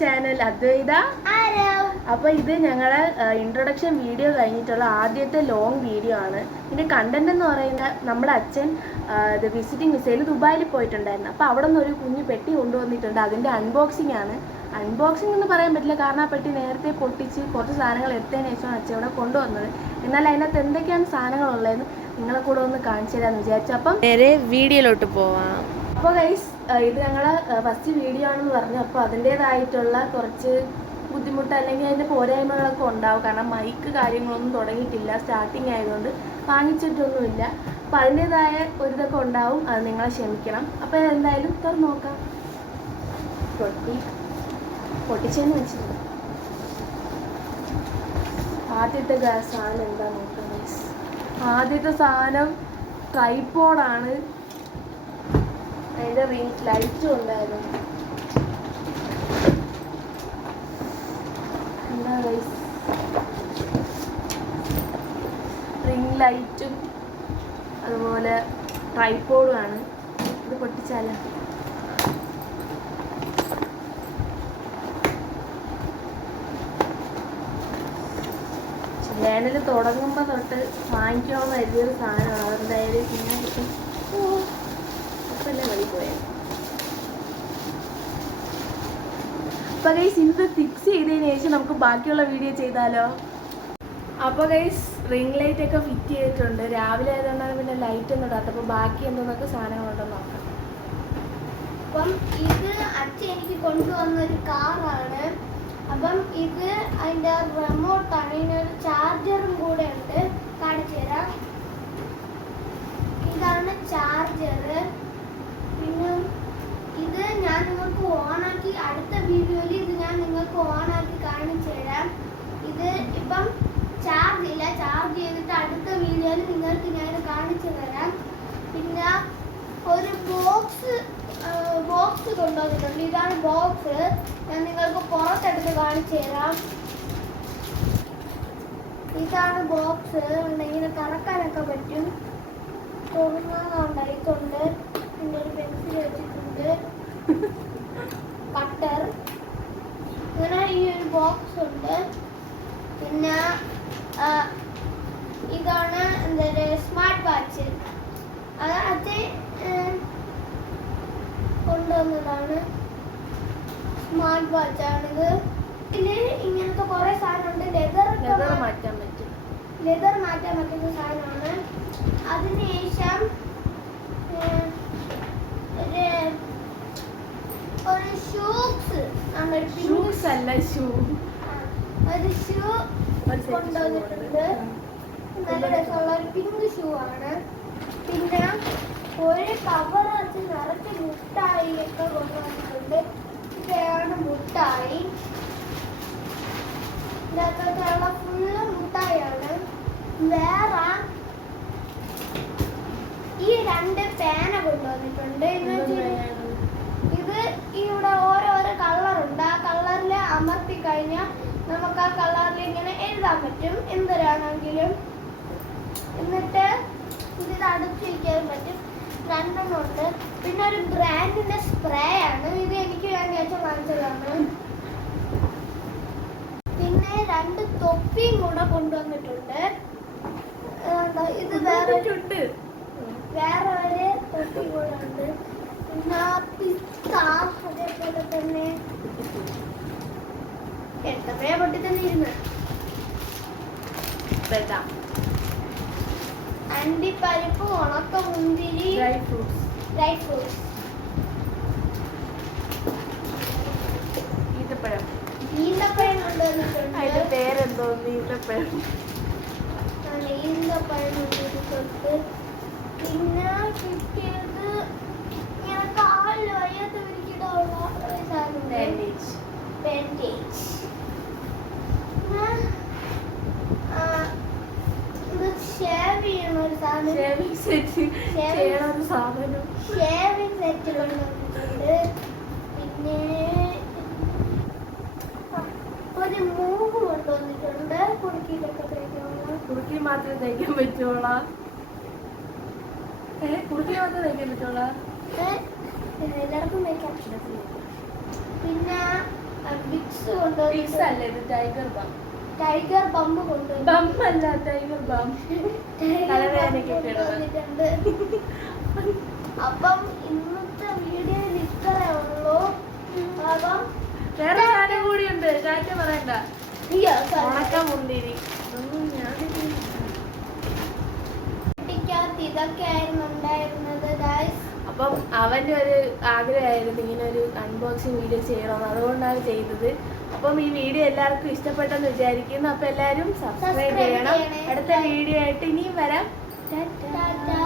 Channel അദ്വൈത. അപ്പോൾ ഇത് ഞങ്ങളെ ഇൻട്രൊഡക്ഷൻ വീഡിയോ കഴിഞ്ഞിട്ടുള്ള ആദ്യത്തെ ലോങ് വീഡിയോ ആണ്. ഇതിൻ്റെ കണ്ടന്റ് എന്ന് പറയുന്നത് നമ്മുടെ അച്ഛൻ വിസിറ്റിംഗ് വിസയിൽ ദുബായിൽ പോയിട്ടുണ്ടായിരുന്നു. അപ്പോൾ അവിടെ നിന്ന് ഒരു കുഞ്ഞു പെട്ടി കൊണ്ടുവന്നിട്ടുണ്ട്. അതിൻ്റെ അൺബോക്സിംഗ് ആണ്. അൺബോക്സിംഗ് എന്ന് പറയാൻ പറ്റില്ല, കാരണം ആ പെട്ടി നേരത്തെ പൊട്ടിച്ച് കുറച്ച് സാധനങ്ങൾ എടുത്തതിന് ശേഷമാണ് അച്ഛൻ ഇവിടെ കൊണ്ടുവന്നത്. എന്നാൽ അതിനകത്ത് എന്തൊക്കെയാണ് സാധനങ്ങളുള്ളതെന്ന് നിങ്ങളെ കൂടെ ഒന്ന് കാണിച്ചു തരാമെന്ന് വിചാരിച്ചു. അപ്പം നേരെ വീഡിയോയിലോട്ട് പോവാം. അപ്പോൾ ഗൈസ്, ഇത് ഞങ്ങളെ ഫസ്റ്റ് വീഡിയോ ആണെന്ന് പറഞ്ഞു. അപ്പോൾ അതിൻ്റേതായിട്ടുള്ള കുറച്ച് ബുദ്ധിമുട്ട് അല്ലെങ്കിൽ അതിൻ്റെ പോരായ്മകളൊക്കെ ഉണ്ടാവും. കാരണം മൈക്ക് കാര്യങ്ങളൊന്നും തുടങ്ങിയിട്ടില്ല, സ്റ്റാർട്ടിങ് ആയതുകൊണ്ട് വാങ്ങിച്ചിട്ടൊന്നുമില്ല. അപ്പോൾ അതിൻ്റേതായ ഒരിതൊക്കെ ഉണ്ടാവും, അത് നിങ്ങളെ ക്ഷമിക്കണം. അപ്പോൾ എന്തായാലും തുറന്ന് നോക്കാം. പൊട്ടിച്ചെന്ന് വെച്ചിട്ടുണ്ട്. ആദ്യത്തെ സാധനം എന്താ നോക്കാം ഗൈസ്. ആദ്യത്തെ സാധനം ട്രൈപോഡാണ്. അതിൻ്റെ റിംഗ് ലൈറ്റും ഉണ്ടായിരുന്നു. എന്താ ഗൈസ്, റിംഗ് ലൈറ്റും അതുപോലെ ട്രൈപോഡുമാണ്. ഇത് പൊട്ടിച്ചാലോ? വേനൽ തുടങ്ങുമ്പോൾ തൊട്ട് വാങ്ങിക്കണമെന്ന് കരുതിയൊരു സാധനമാണ്. അതെന്തായാലും പിന്നെ കിട്ടും. വഴി പോയത്. അപ്പോൾ ഗൈസ്, ഇത് ഫിക്സ് ചെയ്തതിന് ശേഷം നമുക്ക് ബാക്കിയുള്ള വീഡിയോ ചെയ്താലോ? അപ്പോൾ ഗൈസ്, റിംഗ് ലൈറ്റ് ഒക്കെ ഫിറ്റ് ചെയ്തിട്ടുണ്ട്. രാവിലെ ആയതുകൊണ്ടാണ് പിന്നെ ലൈറ്റ് ഒന്നും ഇടാത്ത. അപ്പോൾ ബാക്കി എന്തെന്നൊക്കെ സാധനങ്ങളുണ്ടെന്ന് നോക്കാം. അപ്പം ഇത് അച്ഛൻ എനിക്ക് കൊണ്ടുവന്നൊരു കാറാണ്. അപ്പം ഇത് അതിൻ്റെ റിമോട്ടാണ്. ഇതിനൊരു ചാർജറും കൂടെ ഉണ്ട്, കാണിച്ചു തരാം. ഇതാണ് ചാർജർ. പിന്നെ ഇത് ഞാൻ നിങ്ങൾക്ക് ഓണാക്കി, അടുത്ത വീഡിയോയിൽ ഇത് ഞാൻ നിങ്ങൾക്ക് ഓണാക്കി കാണിച്ചു തരാം. ഇത് ഇപ്പം ചാർജ് ഇല്ല, ചാർജ് ചെയ്തിട്ട് അടുത്ത വീഡിയോയിൽ നിങ്ങൾക്ക് ഞാൻ കാണിച്ചു തരാം. പിന്നെ ഒരു ബോക്സ് കൊണ്ടുവന്നിട്ടുണ്ട്. ഇതാണ് ബോക്സ്. ഞാൻ നിങ്ങൾക്ക് പുറത്തെടുത്ത് കാണിച്ചു തരാം. ഇതാണ് ബോക്സ്. ഇങ്ങനെ കറക്കാനൊക്കെ പറ്റും. തുറന്നുണ്ടായിട്ടുണ്ട്. പിന്നെ ഒരു പെൻസിൽ വെച്ചിട്ടുണ്ട്, കട്ടർ. ഇങ്ങനെ ഈ ഒരു ബോക്സ് ഉണ്ട്. പിന്നെ ഇതാണ് എന്താ സ്മാർട്ട് വാച്ച്. അത് കൊണ്ടുവന്നതാണ്. സ്മാർട്ട് വാച്ചാണിത്. ഇതില് ഇങ്ങനത്തെ കുറെ സാധനമുണ്ട്. ലെതർ മാറ്റാൻ പറ്റുന്ന സാധനമാണ്. അതിനുശേഷം ഒരു ഷൂസ് കൊണ്ടുവന്നിട്ടുണ്ട്. നല്ല രസമുള്ള ഒരു പിങ്ക് ഷൂ ആണ്. പിന്നെ ഒരു കവർ വെച്ച് നിറച്ച് മുട്ടായി ഒക്കെ കൊണ്ടുവന്നിട്ടുണ്ട്. ഇതാണ് മുട്ടായി. ഇതിനകത്തുള്ള ഫുള്ള് മുട്ടായിയാണ്. വേറെ ഈ രണ്ട് പേന കൊണ്ടുവന്നിട്ടുണ്ട്. ഇത് ഇവിടെ ഓരോരോ കളറുണ്ട്. ആ കളറിൽ അമർത്തി കഴിഞ്ഞാൽ നമുക്ക് ആ കളറിൽ ഇങ്ങനെ എഴുതാൻ പറ്റും എന്തൊരാണെങ്കിലും. എന്നിട്ട് ഇത് അടച്ചു വയ്ക്കാൻ പറ്റും. രണ്ടെണ്ണം ഉണ്ട്. പിന്നെ ഒരു ബ്രാൻഡിന്റെ സ്പ്രേ ആണ്. ഇത് എനിക്ക് വേണ്ടി അച്ഛൻ വാങ്ങിച്ചതാണ്. പിന്നെ രണ്ട് തൊപ്പിയും കൂടെ കൊണ്ടുവന്നിട്ടുണ്ട്. ഇത് വേറെ ഒരു തൊപ്പി കൂടെ ഉണ്ട്. പിന്നെ പിസ്ത അതേപോലെ തന്നെ എടുത്തപ്പോഴേ പൊട്ടി തന്നെ ഇരുന്ന് അണ്ടിപ്പരിപ്പ്, ഉണക്ക മുന്തിരി, ഡ്രൈ ഫ്രൂട്ട്സ്, ഈന്തപ്പഴം കൊണ്ടുവന്നിട്ടുണ്ട്. അതിന്റെ പേരെന്തോ? ഈന്തപ്പഴം കൊണ്ടുവന്നിട്ടുണ്ട്. പിന്നെ കിട്ടിയത് ഇങ്ങനെ കാലിൽ വയ്യാത്ത ഒരിക്കലുള്ള ഒരു സാധനം, ബാൻഡേജ്. ഇത് ഷേവ് ചെയ്യണ ഒരു സാധനം, ഷേവിംഗ് സെറ്റ് കൊണ്ടുവന്നിട്ടുണ്ട്. പിന്നെ ഒരു മൂവ് കൊണ്ടുവന്നിട്ടുണ്ട്. കുടുക്കിയിലൊക്കെ തയ്ക്കാനുള്ള. കുടുക്കി മാത്രമേ തയ്ക്കാൻ പറ്റുള്ളൂ. കുടുക്കി മാത്രമേ തയ്ക്കാൻ പറ്റുള്ളൂ. എല്ലാവർക്കും തയ്ക്കാൻ. പിന്നെ വിക്സ് ഫിക്സ് അല്ല ഇത് ടൈഗർ ബം. ടൈഗർ ബമ്പ് കൊണ്ടുവന്നു. ബം അല്ല ടൈഗർ ബം. തലവേദനയ്ക്ക് കൊണ്ടുവന്നിട്ടുണ്ട്. അപ്പം ഇന്നത്തെ വീഡിയോയിൽ ഇത്രേ ഉള്ളൂ. അപ്പം വേറെ സാധനം കൂടിയുണ്ട്. കാറ്റ് പറയണ്ട. ഉണക്കമുന്തിരി ഒന്നും ഇതൊക്കെയായിരുന്നു ഉണ്ടായിരുന്നത് ഗൈസ്. അപ്പം അവൻ്റെ ഒരു ആഗ്രഹമായിരുന്നു ഇങ്ങനെ ഒരു അൺബോക്സിങ് വീഡിയോ ചെയ്യണമെന്ന്, അതുകൊണ്ടാണ് ചെയ്തത്. അപ്പം ഈ വീഡിയോ എല്ലാവർക്കും ഇഷ്ടപ്പെട്ടെന്ന് വിചാരിക്കുന്നു. അപ്പം എല്ലാവരും സബ്സ്ക്രൈബ് ചെയ്യണം. അടുത്ത വീഡിയോ ആയിട്ട് ഇനിയും വരാം. ടാറ്റാ.